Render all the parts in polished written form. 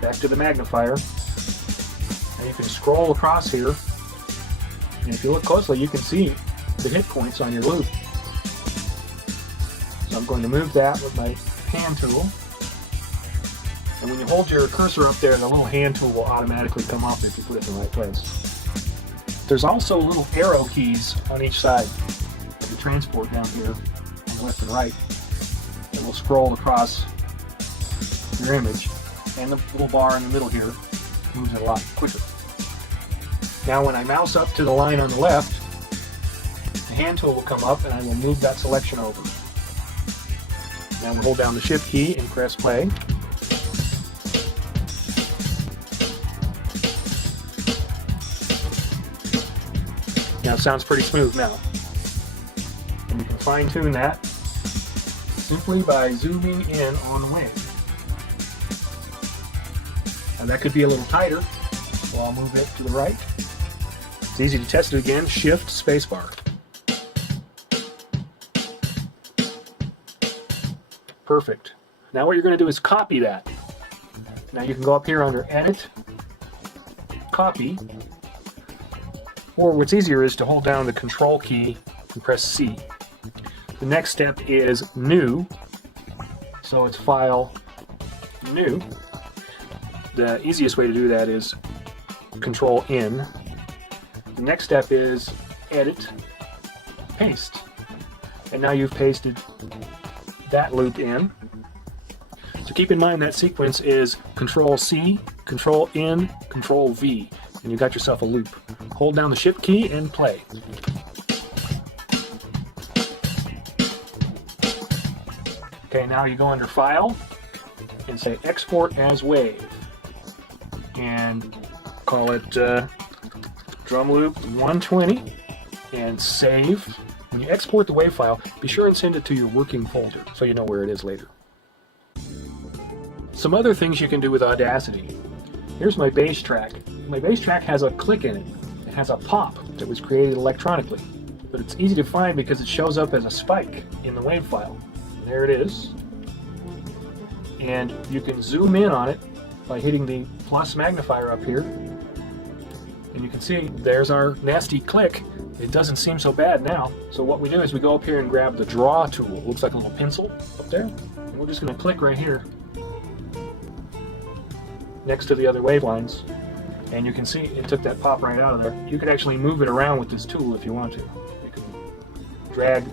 back to the magnifier, and you can scroll across here, and if you look closely you can see the hit points on your loop. So I'm going to move that with my hand tool, and when you hold your cursor up there, the little hand tool will automatically come off if you put it in the right place. There's also little arrow keys on each side of the transport down here on the left and right that will scroll across your image, and the little bar in the middle here moves it a lot quicker. Now when I mouse up to the line on the left, the hand tool will come up and I will move that selection over. Now we'll hold down the shift key and press play. Now it sounds pretty smooth now. And you can fine tune that simply by zooming in on the wave. Now that could be a little tighter, so I'll move it to the right. It's easy to test it again, shift spacebar. Perfect. Now what you're going to do is copy that. Now you can go up here under Edit, Copy, or what's easier is to hold down the Control key and press C. The next step is New, so it's File, New. The easiest way to do that is Control N. The next step is Edit, Paste. And now you've pasted that loop in. So keep in mind that sequence is Control C, Control N, Control V, and you got yourself a loop. Hold down the Shift key and play. Okay, now you go under File and say Export as Wave, and call it Drum Loop 120, and save. When you export the WAV file, be sure and send it to your working folder so you know where it is later. Some other things you can do with Audacity. Here's my bass track. My bass track has a click in it. It has a pop that was created electronically, but it's easy to find because it shows up as a spike in the WAV file. There it is. And you can zoom in on it by hitting the plus magnifier up here. And you can see there's our nasty click. It doesn't seem so bad now. So what we do is we go up here and grab the draw tool. It looks like a little pencil up there. And we're just going to click right here next to the other wave lines. And you can see it took that pop right out of there. You could actually move it around with this tool if you want to. You can drag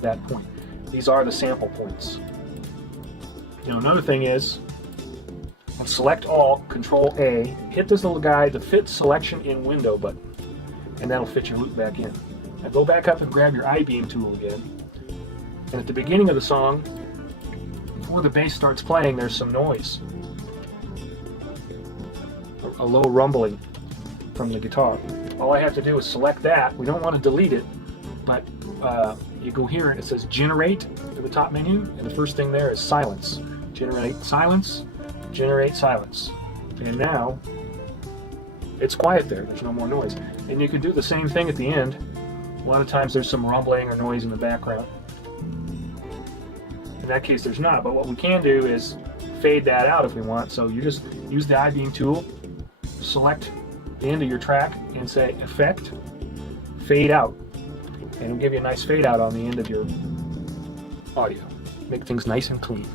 that point. These are the sample points. Now another thing is, select all, Control A, hit this little guy, the Fit Selection in Window button, and that'll fit your loop back in. Now go back up and grab your I-beam tool again, and at the beginning of the song, before the bass starts playing, there's some noise. A low rumbling from the guitar. All I have to do is select that. We don't want to delete it, but you go here and it says Generate at the top menu, and the first thing there is Silence. Generate silence. Generate silence. And now it's quiet there. There's no more noise. And you can do the same thing at the end. A lot of times there's some rumbling or noise in the background. In that case there's not, but what we can do is fade that out if we want. So you just use the I-beam tool, select the end of your track and say Effect, Fade Out. And it'll give you a nice fade out on the end of your audio. Make things nice and clean.